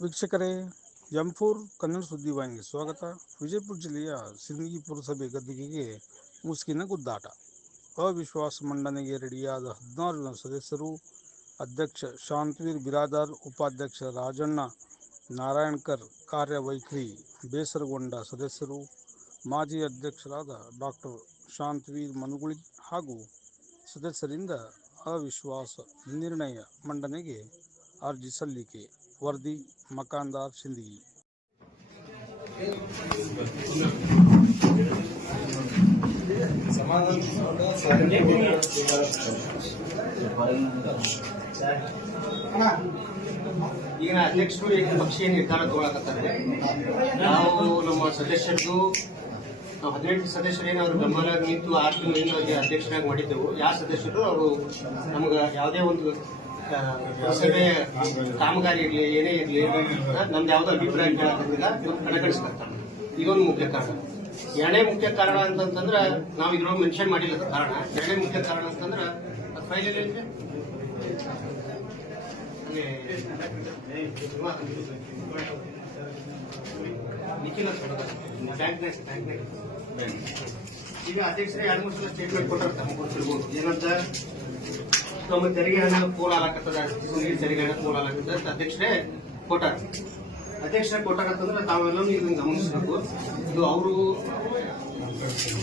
ವೀಕ್ಷಕರೇ M four Kannada ಸುದ್ದಿವಾಹಿನಿಗೆ ಸ್ವಾಗತ ವಿಜಯಪುರ ಜಿಲ್ಲೆಯ ಸಿಂದಗಿ ಪುರಸಭೆ ಗದ್ದುಗೆಗೆ ಮುಸುಕಿನ ಗುದ್ದಾಟ. ಅವಿಶ್ವಾಸ ಮಂಡನೆಗೆ ರೆಡಿಯಾದ ಹದಿನಾರು ಜನ ಸದಸ್ಯರು ಅಧ್ಯಕ್ಷ ಶಾಂತವೀರ್ ಬಿರಾದಾರ್, ಉಪಾಧ್ಯಕ್ಷ ರಾಜಣ್ಣ, ನಾರಾಯಣ್ಕರ್ ಕಾರ್ಯವೈಖರಿ ಬೇಸರಗೊಂಡ ಸದಸ್ಯರು, ಮಾಜಿ ಅಧ್ಯಕ್ಷರಾದ ಡಾಕ್ಟರ್ ಶಾಂತವೀರ್ ಮನುಗುಳಿ ಹಾಗೂ ಸದಸ್ಯರಿಂದ ಅವಿಶ್ವಾಸ ನಿರ್ಣಯ ಮಂಡನೆಗೆ ಅರ್ಜಿ ಸಲ್ಲಿಕೆ, ವರದಿ ಮಕಾಂದಾರ್ ಸಿಂದಗಿ ಈಗ ಅಧ್ಯಕ್ಷರು, ಈಗ ಪಕ್ಷಿ ನಿರ್ಧಾರ ತಗೊಳಕತ್ತಾರೆ. ನಾವು ನಮ್ಮ ಸದಸ್ಯರದ್ದು ನಾವು ಹದಿನೆಂಟು ಸದಸ್ಯರು ಅವರು ಅವ್ರ ಬೆಂಬಲ ನಿಂತು ಆರು ತಿಂಗಳಿಂದ ಅವ್ರಿಗೆ ಅಧ್ಯಕ್ಷರಾಗಿ ಮಾಡಿದ್ದೆವು. ಯಾವ ಸದಸ್ಯರು? ಅವರು ನಮ್ಗೆ ಯಾವುದೇ ಒಂದು ಪುರಸಭೆ ಕಾಮಗಾರಿ ಇರಲಿ, ಏನೇ ಇರಲಿ, ನಮ್ದು ಯಾವುದೋ ಅಭಿಪ್ರಾಯ ಕೇಳಕ್ಕಾಗಿಲ್ಲ ಕಡೆಗಣಿಸ್ಕೊಳ್ತಾರೆ ಇದೊಂದು ಮುಖ್ಯ ಕಾರಣ. ಎರಡನೇ ಮುಖ್ಯ ಕಾರಣ ಅಂತಂತಂದ್ರೆ ನಾವು ಇದ್ರೊಳಗೆ ಮೆನ್ಷನ್ ಮಾಡಿಲ್ಲ ಕಾರಣ. ಎರಡನೇ ಮುಖ್ಯ ಕಾರಣ ಅಂತಂದ್ರೆ ಅದು ಫೈಲ್ ಇದೆ ನಿಖಿಲ ಈಗ ಅಧ್ಯಕ್ಷರೇ ಎರಡು ಮೂರು ಸಲ ಸ್ಟೇಟ್ಮೆಂಟ್ ಕೊಟ್ಟಾರ ತಮ್ಮ ಕೊಡ್ತಿರ್ಬೋದು ಏನಂತ? ತಮ್ಮ ತೆರಿಗೆ ಹಣ ಪೋಲ್ ಆಲಾಕತ್ತದ ನೀರು ತೆರಿಗೆ ಹಣ ಪೋಲ್ ಆಲಾಕತ್ತದ ಅಧ್ಯಕ್ಷರೇ ಕೊಟ್ಟಾರ. ಅಧ್ಯಕ್ಷರೇ ಕೊಟ್ಟಾಗತ್ತಂದ್ರೆ ತಾವೆಲ್ಲರೂ ಇದನ್ನು ಗಮನಿಸಬೇಕು. ಇದು ಅವರು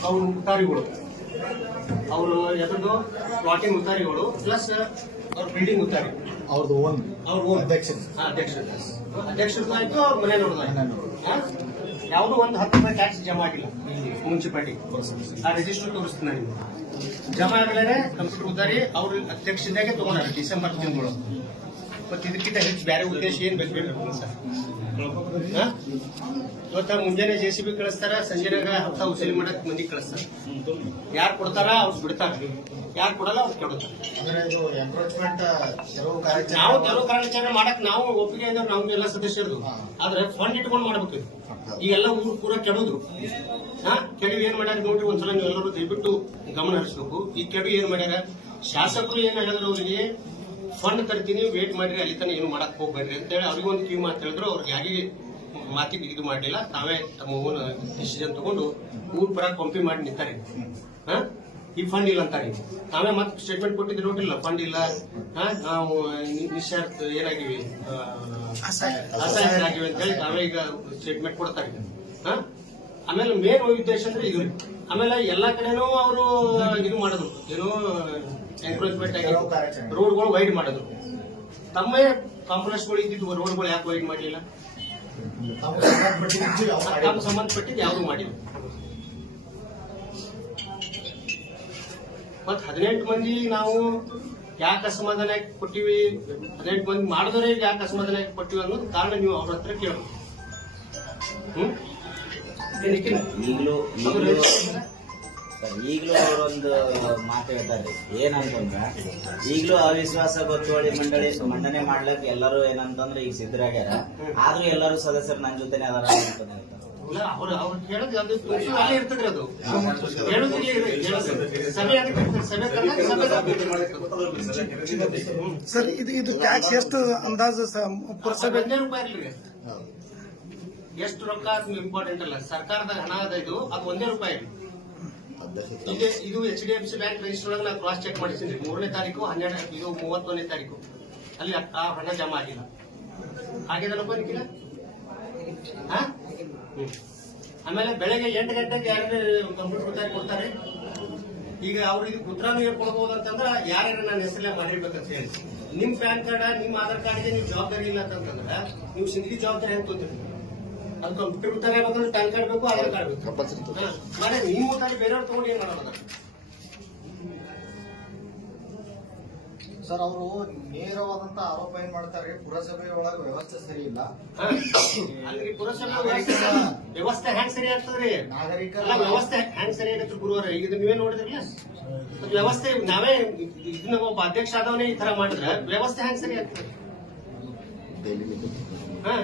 ಅವ್ರ ಉತ್ತಾರಿಗಳು ಅವರು ಎದ್ರದ್ದು ಪ್ಲಾಟಿಂಗ್ ಉತ್ತಾರಿಗಳು ಪ್ಲಸ್ ಅವ್ರ ಬಿಲ್ಡಿಂಗ್ ಉತ್ತಾರಿ ಅವ್ರದ್ದು ಓನ್ ಅವ್ರ ಓನ್ ಅಧ್ಯಕ್ಷ ಅಧ್ಯಕ್ಷರದ್ದು ಆಯ್ತು ಅವ್ರ ಮನೆ ಮನೆಯವ್ರ್ದು. ಯಾವುದೋ ಒಂದು ಹತ್ತು ರೂಪಾಯಿ ಟ್ಯಾಕ್ಸ್ ಜಮಾ ಆಗಿಲ್ಲ ಮುನ್ಸಿಪಾಲಿಟಿ ಆ ರಿಜಿಸ್ಟರ್ ತೋರಿಸ್ತೀನಿ ನಾನು ಜಮಾ ಆಗಲೇ ಕಂಪ್ಯೂಟರ್ ಉದ್ದಾರಿ ಅವ್ರ ಅಧ್ಯಕ್ಷದಾಗೆ ತಗೊಂಡಾರ ಡಿಸೆಂಬರ್ ತಿಂಗಳು. ಮತ್ತೆ ಇದಕ್ಕಿಂತ ಹೆಚ್ಚು ಬೇರೆ ಉದ್ದೇಶ ಏನ್ ಬೇಕು ಸರ್? ಇವತ್ತ ಮುಂಜಾನೆ ಜೆ ಸಿ ಬಿ ಕಳಿಸ್ತಾರ ಸಂಜೆನಾಗ ಹತ್ತ ಉಸಲಿ ಮಾಡಕ್ ಮಂದಿ ಕಳಿಸ್ತಾರ. ಯಾರು ಕೊಡ್ತಾರ ಅವ್ರು ಬಿಡ್ತಾರ. ಯಾರು ಕೊಡಲ್ಲ ಅವ್ರು ಕೆಲವು ನಾವು ಕೆಲವು ಕಾರ್ಯಾಚರಣೆ ಮಾಡಕ್ ನಾವು ಒಪ್ಪಿಗೆ ಅಂದ್ರೆ ನಾವು ಎಲ್ಲ ಸದಸ್ಯರದು. ಆದ್ರೆ ಫಂಡ್ ಇಟ್ಕೊಂಡು ಮಾಡ್ಬೇಕು ಈ ಈಗೆಲ್ಲ ಊರು ಪೂರ ಕೆಡೋದು ಹಾ? ಕೆಡವು ಏನ್ ಮಾಡ್ಯಾರ ನೋಡ್ರಿ ಒಂದ್ಸಲ ನೀವೆಲ್ಲರೂ ದಯವಿಟ್ಟು ಗಮನ ಹರಿಸ್ಬೇಕು. ಈ ಕೆಡವಿ ಏನ್ ಮಾಡ್ಯಾರ? ಶಾಸಕರು ಏನ್ ಹೇಳಿದ್ರು ಅವರಿಗೆ? ಫಂಡ್ ತರ್ತೀನಿ ವೇಟ್ ಮಾಡ್ರಿ ಅಲ್ಲಿ ತನಕ ಏನು ಮಾಡಕ್ ಹೋಗ್ಬೇಡ್ರಿ ಅಂತ ಹೇಳಿ ಅವ್ರಿಗೆ ಒಂದು ಕಿವಿ ಮಾತು ಹೇಳಿದ್ರು. ಅವ್ರಿಗೆ ಯಾರಿಗೆ ಮಾತಿಗೆ ಇದು ಮಾಡಲಿಲ್ಲ. ತಾವೇ ತಮ್ಮ ಓನ್ ಡಿಸಿಷನ್ ತಗೊಂಡು ಊರ್ ಪರ ಕಂಪಿ ಮಾಡಿ ನಿಂತಾರೆ. ಹಾ ಈ ಫಂಡ್ ಇಲ್ಲ ಅಂತಾರೆ. ತಾವೇ ಮತ್ತೆ ಸ್ಟೇಟ್ಮೆಂಟ್ ಕೊಟ್ಟಿದ್ರೆ ನೋಡಿಲ್ಲ ಫಂಡ್ ಇಲ್ಲ. ನಾವು ನಿಶಾರ್ಥ ಏನಾಗಿವಿ? ಆ, ಅಸಹಾಯಕರಾಗಿವೆ ಅಂತ ಹೇಳಿ ತಾವೇ ಈಗ ಸ್ಟೇಟ್ಮೆಂಟ್ ಕೊಡ್ತಾರೆ. ಆಮೇಲೆ ಮೇನ್ ಉದ್ದೇಶ ಅಂದ್ರೆ ಇದು. ಆಮೇಲೆ ಎಲ್ಲಾ ಕಡೆನೂ ಅವರು ಇದು ಮಾಡಿದ್ರು ಏನೋ ಎನ್ಕ್ರೋಚ್ಮೆಂಟ್ ಆಗಿ. ರೋಡ್ಗಳು ವೈಡ್ ಮಾಡಿದ್ರು ತಮ್ಮೇ ಕಾಂಪ್ಲೆಕ್ಸ್ಗಳು ಇದ್ದಿದ್ದು ರೋಡ್ಗಳು ಯಾಕೆ ವೈಡ್ ಮಾಡಲಿಲ್ಲ ಸಂಬಂಧಪಟ್ಟಿದ್ದು ಯಾವ್ದು ತಮ್ಮ ಮಾಡಿಲ್ಲ. ಸಂಬಂಧಪಟ್ಟಿದ್ದು ಯಾವುದು ಮಾಡಿಲ್ಲ ಮತ್ ಹದಿನೆಂಟು ಮಂದಿ ನಾವು ಯಾಕೆ ಅಸಮಾಧಾನ ಕೊಟ್ಟಿವಿ ಹದಿನೆಂಟು ಮಂದಿ ಮಾಡಿದ್ರೆ ಯಾಕೆ ಅಸಮಾಧಾನ ಕೊಟ್ಟಿವಿ ಅನ್ನೋದು ಕಾರಣ ನೀವು ಅವ್ರ ಹತ್ರ ಕೇಳಬೇಕು ಹ್ಮ್? ಈಗಲೂ ಈಗಲೂ. ಸರ್ ಈಗಲೂ ಅವರೊಂದು ಮಾತು ಹೇಳ್ತಾರೆ ಏನಂತಂದ್ರೆ ಈಗಲೂ ಅವಿಶ್ವಾಸ ಗೊತ್ತುವಳಿ ಮಂಡಳಿ ಮಂಡನೆ ಮಾಡ್ಲಕ್ಕೆ ಎಲ್ಲರೂ ಏನಂತಂದ್ರೆ ಈಗ ಸಿದ್ಧರಾಗ್ಯಾರ ಆದ್ರೂ ಎಲ್ಲರೂ ಸದಸ್ಯರು ನನ್ನ ಜೊತೆನೆ ಅದಾರ ಅಂತಾನೆ ಹೇಳ್ತಾರೆ. ಸರ್ ಇದು ಇದು ಟ್ಯಾಕ್ಸ್ ಎಷ್ಟು ಅಂದಾಜು ಪುರಸಭೆ? ರೂಪಾಯಿ ಇರ್ಲಿ. ಹೌದು. ಎಷ್ಟು ರೊಕ್ಕ ಇಂಪಾರ್ಟೆಂಟ್ ಅಲ್ಲ. ಸರ್ಕಾರದ ಹಣ ಅದ ಇದು ಅದು ಒಂದೇ ರೂಪಾಯಿ ಇದು ಇದು H D F C bank register ಒಳಗೆ ನಾನು ಕ್ರಾಸ್ ಚೆಕ್ ಮಾಡಿಸಿದ್ರಿ ಮೂರನೇ ತಾರೀಕು ಹನ್ನೆರಡು ಇದು ಮೂವತ್ತೊಂದನೇ ತಾರೀಕು. ಅಲ್ಲಿ ಆ- ಹಣ ಜಮಾ ಆಗಿಲ್ಲ. ಆಗಿದಲ್ಲಪ್ಪ ನಿಖಿಲ. ಆಮೇಲೆ ಬೆಳಗ್ಗೆ ಎಂಟು ಗಂಟೆಗೆ ಯಾರೇ ಕಂಪ್ಯೂಟರ್ ಕೊಡ್ತಾರೆ ಕೊಡ್ತಾರೆ? ಈಗ ಅವ್ರಿಗೆ ಇದಕ್ಕೆ ಹೇಳ್ಕೊಳ್ಬಹುದು ಹೇಳ್ಕೊಡ್ಬೋದು ಅಂತಂದ್ರೆ ಯಾರ್ಯಾರು ನನ್ನ ಹೆಸರಲ್ಲೇ ಮಾಡಿರ್ಬೇಕಂತ ಹೇಳಿ. ನಿಮ್ ಪ್ಯಾನ್ ಕಾರ್ಡ್ ನಿಮ್ ಆಧಾರ್ ಕಾರ್ಡ್ಗೆ ನೀವು ಜವಾಬ್ದಾರಿ ಇಲ್ಲ ಅಂತಂದ್ರೆ ನೀವು ಸಿಂಧಿ ಜವಾಬ್ದಾರಿ ಹೆಂಗ್ ತೊಂದ್ರಿ ಅದು ಕಂಪ್ಯೂಟರ್ ಹೇಳ್ಬೇಕಂದ್ರೆ ಪ್ಯಾನ್ ಕಾರ್ಡ್ ಬೇಕು ಆಧಾರ್ ಕಾರ್ಡ್ ಬೇಕು. ಕಂಪಲ್ಸರಿ ಮಾಡಿ ನಿಮ್ಮ ಉತ್ತಾರಿ ಬೇರೆಯವ್ರು ತಗೊಂಡು ಏನ್ ಮಾಡೋದ? ಸರ್ ಅವರು ನೇರವಾದಂತ ಆರೋಪ ಏನ್ ಮಾಡ್ತಾರೆ ಪುರಸಭೆ ಒಳಗೆ ವ್ಯವಸ್ಥೆ ಸರಿ ಇಲ್ಲ. ಪುರಸಭೆ ವ್ಯವಸ್ಥೆ ವ್ಯವಸ್ಥೆ ಹ್ಯಾಂಗ್ ಸರಿ ಆಗ್ತದ್ರಿ? ನಾಗರಿಕರ ವ್ಯವಸ್ಥೆ ಹ್ಯಾಂಗ್ ಸರಿ ಆಗತ್ತೆ ಗುರುವಾರ? ಈಗ ನೀವೇ ನೋಡಿದ್ರಲ್ಲ ವ್ಯವಸ್ಥೆ ನಾವೇ ಇದನ್ನ ಒಬ್ಬ ಅಧ್ಯಕ್ಷ ಆದವನೇ ಈ ತರ ಮಾಡಿದ್ರೆ ವ್ಯವಸ್ಥೆ ಹ್ಯಾಂಗ್ ಸರಿ ಆಗ್ತದೆ? ಹಾ.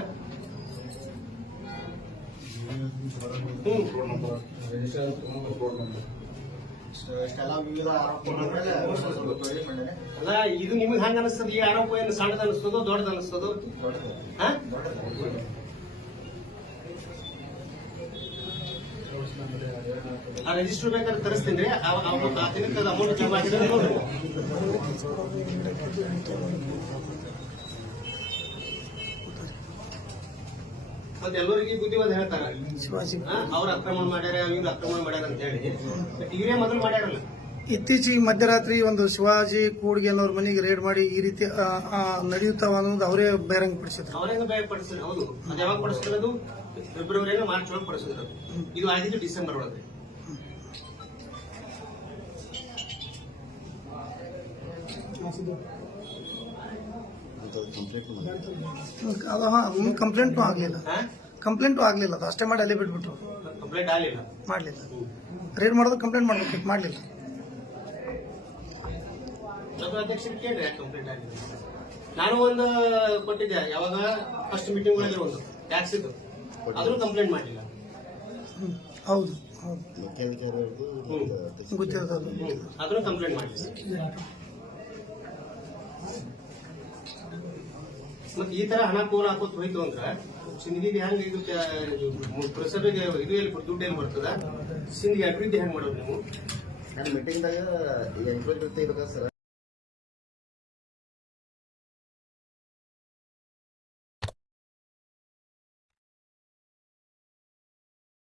ಅಲ್ಲ, ಇದು ನಿಮ್ಗೆ ಹಂಗ ಅನಿಸ್ತದ? ಈ ಆರೋಪ ಏನು ಸಣ್ಣದ ಅನಿಸ್ತದೋ, ದೊಡ್ಡದ ಅನಿಸ್ತದೋ? ಹಾ? ಆ ರಿಜಿಸ್ಟರ್ ಬೇಕಾದ್ರೆ ತರಿಸ್ತೀನಿ ಅಮೌಂಟ್ ಜಮಾ ಆಗಿದೆ ನೋಡ್ರಿ. ಮತ್ತೆ ಎಲ್ಲರಿಗೂ ಬುದ್ಧಿವಾದ ಹೇಳ್ತಾರ. ಅವ್ರ ಆಕ್ರಮಣ ಮಾಡ್ಯಾರ ಇವ್ರು ಆಕ್ರಮಣ ಮಾಡ್ಯಾರ ಅಂತ ಹೇಳಿ. ಇವರೇ ಮೊದಲು ಮಾಡ್ಯಾರಲ್ಲ. ಇತ್ತೀಚೆಗೆ ಮಧ್ಯರಾತ್ರಿ ಒಂದು ಶಿವಾಜಿ ಕೂಡ್ಗೆ ಅನ್ನೋರ್ ಮನೆಗೆ ರೇಡ್ ಮಾಡಿ ಈ ರೀತಿ ನಡೆಯುತ್ತಾವ ಅನ್ನೋದು ಅವರೇ ಬಹಿರಂಗ ಪಡಿಸಿದ್ರು. ಅವರೇನು ಬಹಿರಂಗ ಪಡಿಸಿದ್ರು ಹೌದು. ಅದು ಯಾವಾಗ ಪಡಿಸಿದ್ರು ಫೆಬ್ರವರಿ ಮಾರ್ಚ್ ಒಳಗೆ ಪಡಿಸಿದ್ರು ಇದು ಆಗಿದ್ದು ಡಿಸೆಂಬರ್ ಒಳಗೆ. ಅದು ಕಂಪ್ಲೇಂಟು ಆಗಲಿಲ್ಲ. ಕಂಪ್ಲೇಂಟು ಆಗಲಿಲ್ಲ ಅದು ಅಷ್ಟೇ ಮಾಡಿ ಅಲ್ಲಿ ಬಿಟ್ಬಿಟ್ರು. ಕಂಪ್ಲೇಂಟ್ ಆಗಲಿಲ್ಲ? ಮಾಡಲಿಲ್ಲ. ರೇಡ್ ಮಾಡೋದು ಕಂಪ್ಲೇಂಟ್ ಮಾಡಬೇಕು ಮಾಡಲಿಲ್ಲ. ನಾನು ಒಂದು ಕೊಟ್ಟಿದ್ದೆ ಯಾವಾಗ ಫಸ್ಟ್ ಮೀಟಿಂಗ್ ಒಳಗೆ ಒಂದು ಟ್ಯಾಕ್ಸ್ ಇದ್ದು ಆದರೂ ಕಂಪ್ಲೇಂಟ್ ಮಾಡಲಿಲ್ಲ. ಹೌದು ಗೊತ್ತಿರೋದು. ಕಂಪ್ಲೇಂಟ್ ಮಾಡಲಿಲ್ಲ. ಮತ್ತೆ ಈ ತರ ಹಣ ಕೋಲ ಹಾಕೋತ್ ಹೋಯ್ತು ಅಂದ್ರ ಸಿಂಧಿಗೆ ಹೆಂಗ್ ಇದು ಪುರಸಭೆಗೆ ಇದು ಎಲ್ಲಿ ದುಡ್ಡು ಏನ್ ಬರ್ತದ ಸಿಂಧಿಗೆ ಅಭಿವೃದ್ಧಿ ಹೆಂಗ್ ಮಾಡೋದು ನೀವು? ನಾನು ಮೀಟಿಂಗ್ದಾಗ ಜೊತೆ ಇರ್ಬೇಕಾ ಸರ್?